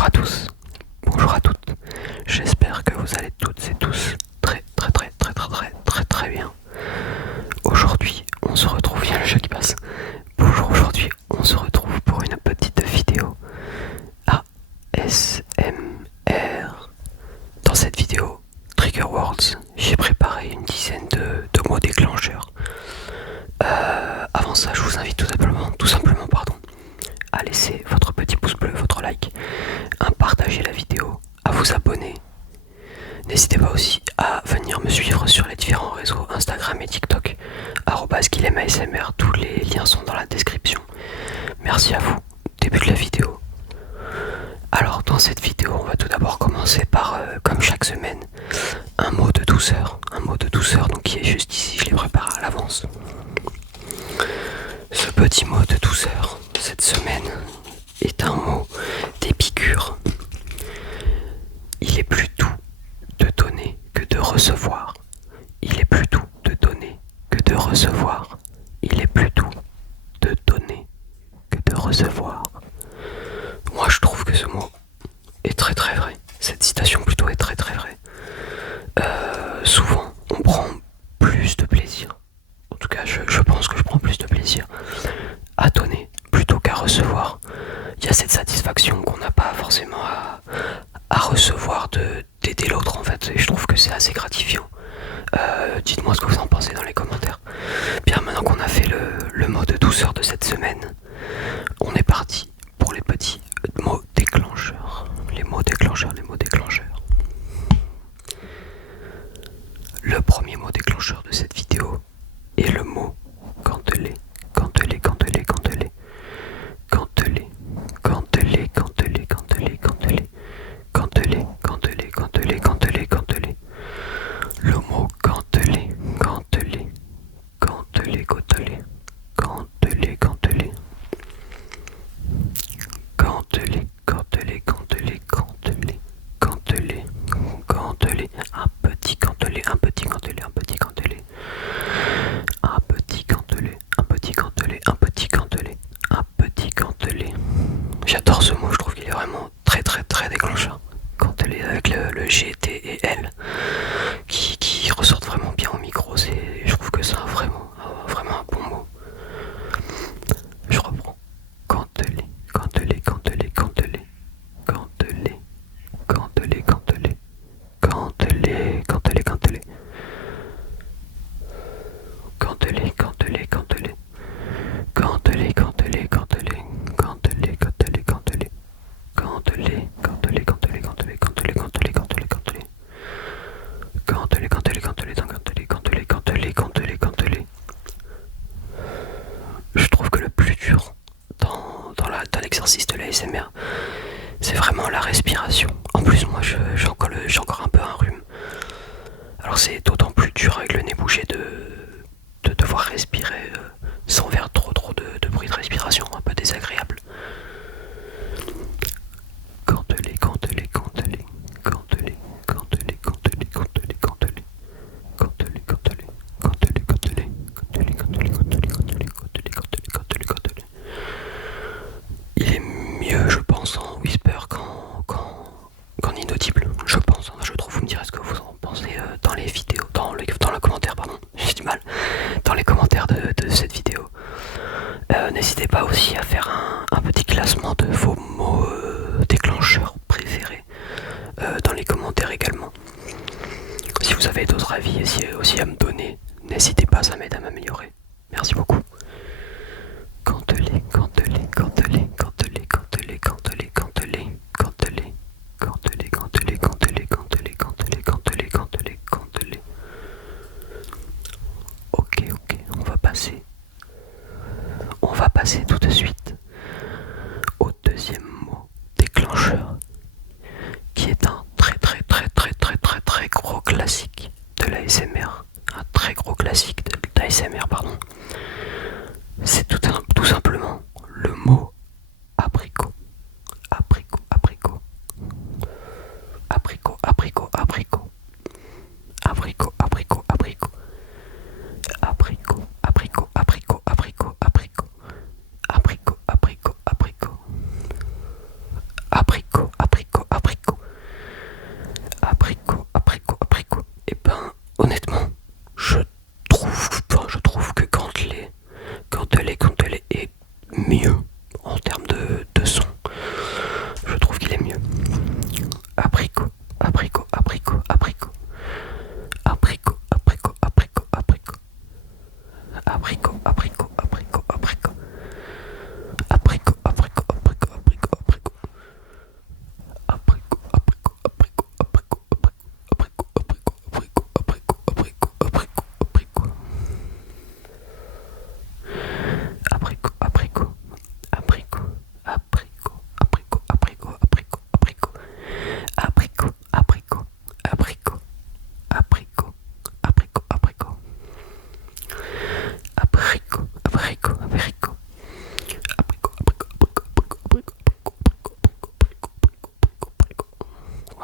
Bonjour à tous, bonjour à toutes. J'espère que vous allez toutes et tous très bien. Aujourd'hui, on se retrouve, il y a le chat qui passe. Bonjour, aujourd'hui, on se retrouve pour une petite vidéo ASMR. Dans cette vidéo, Trigger Words, j'ai préparé une dizaine de mots déclencheurs. Avant ça, je vous invite tout simplement, à laisser votre petit pouce bleu, votre like, à partager la vidéo, à vous abonner. N'hésitez pas aussi à venir me suivre sur les différents réseaux Instagram et TikTok, @guilemASMR, tous les liens sont dans la description. Merci à vous, début de la vidéo. Alors dans cette vidéo, on va tout d'abord commencer par, comme chaque semaine, un mot de douceur. Un mot de douceur donc qui est juste ici, je l'ai préparé à l'avance. Ce petit mot de douceur, cette semaine, est un mot d'épicure. Il est plus doux de donner que de recevoir. Il est plus doux de donner que de recevoir. Il est plus doux de donner que de recevoir. Moi je trouve que ce mot est très vrai. Cette citation plutôt est très vraie. Souvent on prend plus de plaisir. En tout cas je pense que je prends plus de plaisir à donner plutôt qu'à recevoir. Il y a cette satisfaction qu'on n'a pas forcément à recevoir d'aider l'autre en fait, et je trouve que c'est assez gratifiant. Dites-moi ce que vous en pensez dans les commentaires. Bien, maintenant qu'on a fait le mot de douceur de cette semaine, on est parti pour les petits mots déclencheurs. Les mots déclencheurs. Le premier mot déclencheur de cette vidéo est le mot cantelé. Le mot cantelé. Un petit cantelé. J'adore ce mot, je trouve qu'il est vraiment très déclencheur. Cantelé avec le G, T et L qui ressortent vraiment bien au micro. Je trouve que c'est vraiment un bon mot. Je reprends. Cantelé. Je trouve que le plus dur dans l'exercice de l'ASMR, c'est vraiment la respiration. En plus, moi, j'ai encore un peu un rhume. Alors c'est d'autant plus dur avec le nez bouché de devoir respirer sans faire trop de bruit de respiration, un peu désagréable. Cantelé. Il est mieux, je pense, en whisper qu'en inaudible. Je pense, je trouve. Vous me direz ce que vous en pensez dans les vidéos, dans le commentaire, pardon. J'ai du mal. Dans les commentaires de cette vidéo. N'hésitez pas aussi à faire un petit classement de vos mots déclencheurs préférés dans les commentaires également. Si vous avez d'autres avis aussi à me donner, n'hésitez pas, ça m'aide à m'améliorer. Merci beaucoup. Cantelé. Ok, on va passer tout de suite au deuxième mot déclencheur, qui est un très gros classique de l'ASMR. Un très gros classique de l'ASMR, pardon. C'est tout simplement le mot abricot.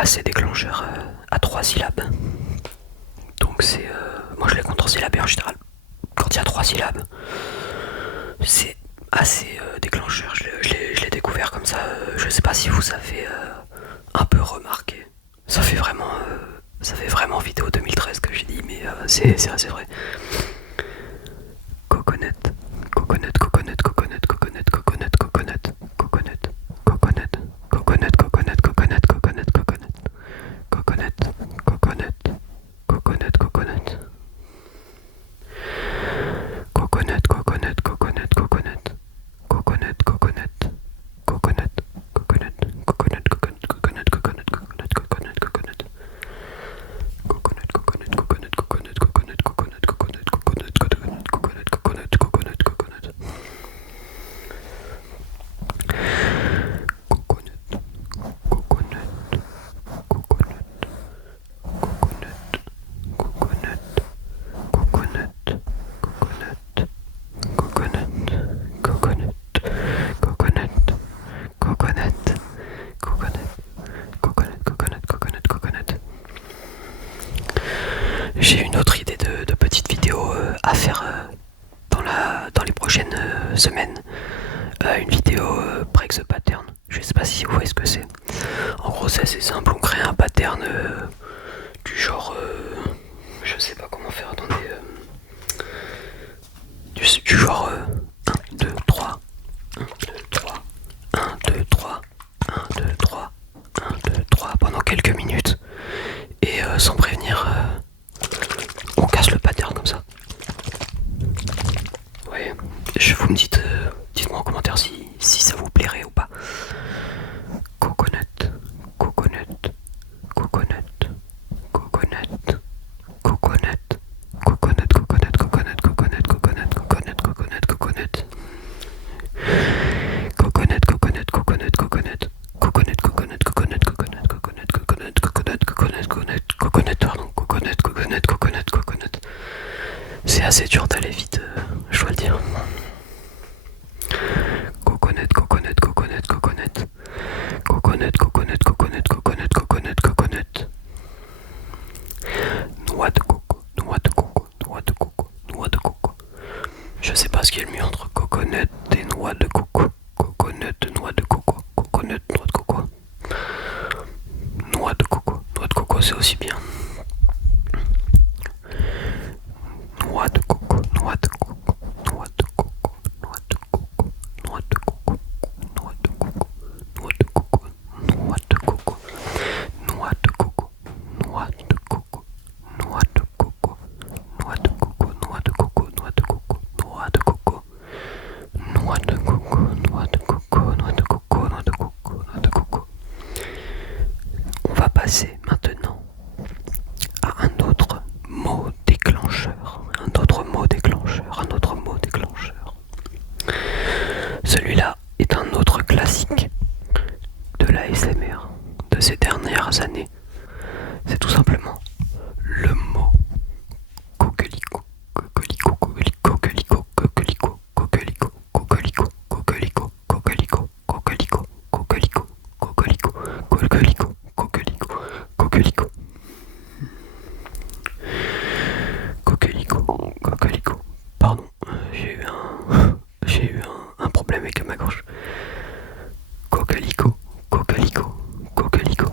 assez déclencheurs à 3 syllabes. Donc c'est... moi je les compte en syllabes et en général, quand il y a 3 syllabes, c'est assez déclencheur. Je l'ai découvert comme ça. Je sais pas si vous avez un peu remarqué. Ça fait vraiment vidéo 2013 que j'ai dit, mais c'est assez vrai. Coconut, coconut, coconut, coconut, coconut, coconut, coconut, coconut, coconut, coconut, coconut, coconut, coconut, coconut, coconut, coconut, coconut, coconut. Coconut, coconut, coconut, coconut, coconut, coconut, coconut, coconut, coconut, coconut, coconut, coconut, coconut, coconut, coconut. Coconut, coconut, coconut, coconut, coconut, coconut, coconut, coconut, coconut, coconut, coconut, coconut, coconut. Coconut, coconut, coconut, coconut, coconut, coconut, coconut, coconut, coconut, coconut, coconut, coconut, coconut. J'ai une autre idée de petite vidéo à faire dans les prochaines semaines. Une vidéo break the pattern. Je sais pas si vous voyez ce que c'est. En gros, c'est assez simple. On crée un pattern du genre. Je sais pas comment faire. Attendez. Du genre 1, 2, 3. 1, 2, 3. 1, 2, 3. 1, 2, 3. 1, 2, 3 pendant quelques minutes. Et sans prévenir, on casse le pattern comme ça. Ouais, vous me dites, dites-moi en commentaire si ça vous plairait ou pas. Coconut, coconut, coconut, coconut, coconut, coconut, coconut, coconut, coconut, coconut, coconut, coconut, coconut. Coconut, coconut, coconut, coconut, coconut, coconut, coconut, coconut, coconut, coconut, coconut, coconut, coconut, coconut, pardon, coconut, coconut, coconut, coconut. C'est assez dur d'aller vite, je dois le dire. Coconut, coconut, coconut, coconut, coconut, coconut, coconut, coconut, coconut, coconut. Noix de coco, noix de coco, noix de coco, noix de coco. Je sais pas ce qui est le mieux entre coconut et noix de coco. Coconut, noix de coco, coconut, noix de coco. Noix de coco c'est aussi bien. Noix de coco, noix de coco, noix de coco, noix de coco, noix de coco, noix de coco, noix de coco, noix de coco, noix de coco, noix de coco, noix de coco, noix de coco, noix de coco, noix de coco, noix de coco, noix de coco, noix de coco, noix de coco, noix de coco, noix de coco. On va passer maintenant à un autre mot déclencheur, un autre mot déclencheur, un autre mot déclencheur. Celui-là est un autre classique de l'ASMR de ces dernières années. C'est tout simplement le mot coquelicot, coquelicot, coquelicot, coquelicot, coquelicot, coquelicot, coquelicot, coquelicot, coquelicot, coquelicot, coquelicot, coquelicot, coquelicot, coquelicot. Coquelicot, coquelicot. Pardon, j'ai eu un problème avec ma gorge. Coquelicot, coquelicot, coquelicot,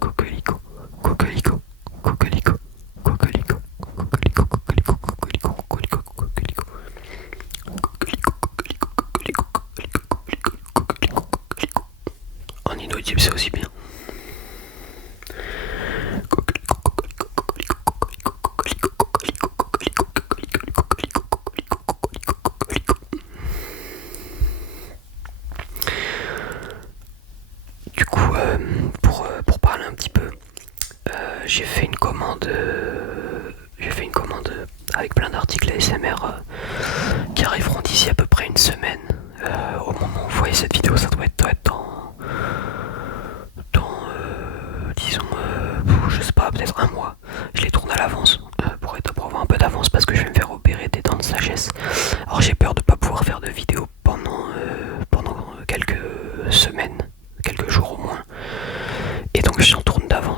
coquelicot, coquelicot, coquelicot, coquelicot, coquelicot, coquelicot, coquelicot, coquelicot, coquelicot. En inaudible, c'est aussi bien. Du coup, pour parler un petit peu, j'ai fait une commande avec plein d'articles ASMR qui arriveront d'ici à peu près une semaine. Au moment où vous voyez cette vidéo, ça doit être disons, je sais pas, peut-être un mois. Je les tourne à l'avance pour avoir un peu d'avance parce que je vais me faire opérer des dents de sagesse. Alors j'ai peur de pas pouvoir faire de vidéo pendant quelques semaines, quelques jours au moins. Et donc j'en tourne d'avance.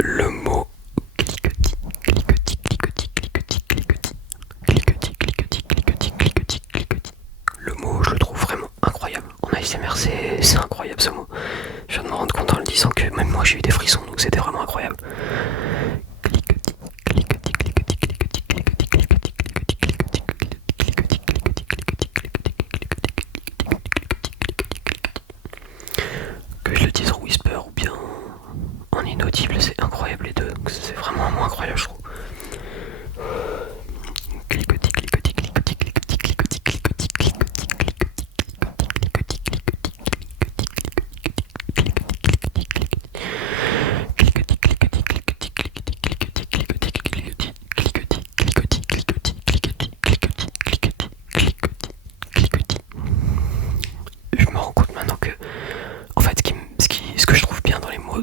le mot cliquetis, cliquetis, cliquetis, cliquetis, cliquetis, cliquetis, cliquetis, cliquetis, cliquetis, cliquetis. Le mot, je le trouve vraiment incroyable. En ASMR, c'est incroyable ce mot. Je viens de me rendre compte en le disant que même moi j'ai eu des frissons, donc c'était vraiment incroyable. Cliquetis, cliquetis, cliquetis, cliquetis, cliquetis, cliquetis, cliquetis, cliquetis, cliquetis, cliquetis, que je le dise en whisper ou bien en inaudible, c'est incroyable les deux. C'est vraiment un mot incroyable, je trouve. Cliquetis, cliquetis, cliquetis, cliquetis, cliquetis, cliquetis, cliquetis, cliquetis, je me rends compte maintenant que, en fait, ce que je trouve bien dans les mots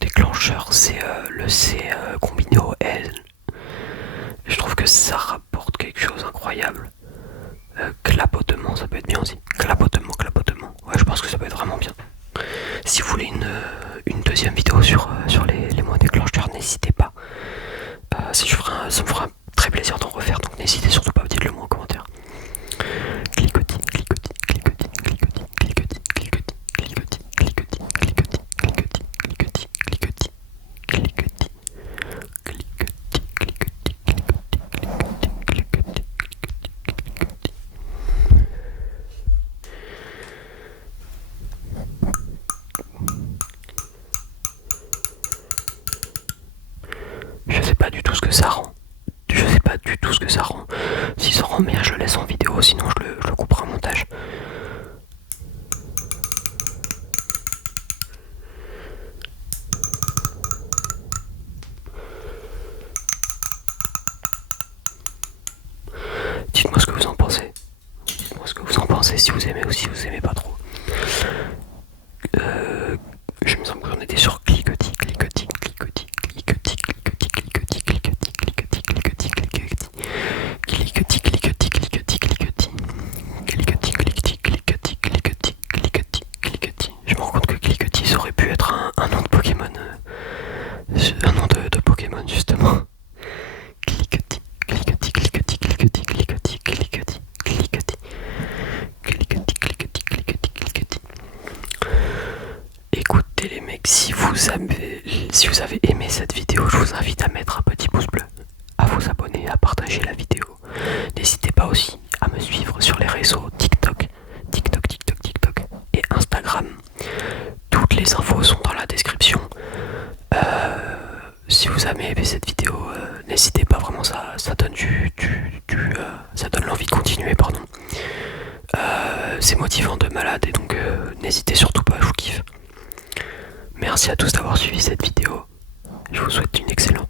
déclencheurs, c'est le C combiné au L. Je trouve que ça rapporte quelque chose d'incroyable. Clapotement, ça peut être bien aussi. Clapotement, clapotement. Ouais, je pense que ça peut être vraiment bien. Si vous voulez une deuxième vidéo sur les mots déclencheurs, n'hésitez pas. Ça me fera très plaisir d'en refaire, donc n'hésitez surtout pas, dites-le moi en commentaire. Cliquetis, cliquetis, cliquetis, cliquetis, cliquetis, cliquetis, cliquetis, cliquetis, cliquetis, cliquetis, cliquetis, cliquetis, cliquetis, je sais pas du tout ce que ça rend. Je sais pas du tout ce que ça rend. Si ça rend bien, je le laisse en vidéo, sinon je le couperai en montage. Dites-moi ce que vous en pensez. Dites-moi ce que vous en pensez, si vous aimez ou si vous aimez pas trop. Je me semble que j'en étais sur cliquetis, cliquetis, cliquetis, cliquetis, cliquetis, cliquetis, cliquetis, cliquetis, cliquetis, cliquetis, cliquetis, cliquetis, cliquetis, cliquetis, cliquetis, cliquetis, cliquetis, cliquetis, cliquetis, cliquetis. Je me rends compte que cliquetis ça aurait pu être un nom de Pokémon. Un nom de Pokémon justement. Cliquetis, cliquetis, cliquetis, cliquetis, cliquetis, cliquetis, cliquetis, cliquetis, cliquetis, cliquetis, cliquetis. Écoutez les mecs, si vous avez aimé cette vidéo, je vous invite à mettre un petit pouce bleu, à vous abonner, à partager la vidéo. N'hésitez pas aussi à me suivre sur les réseaux TikTok et Instagram. Toutes les infos sont dans la description. Si vous avez aimé cette vidéo, n'hésitez pas, vraiment, ça donne ça donne l'envie de continuer, pardon. C'est motivant de malade et donc n'hésitez surtout pas, je vous kiffe. Merci à tous d'avoir suivi cette vidéo. Je vous souhaite une excellente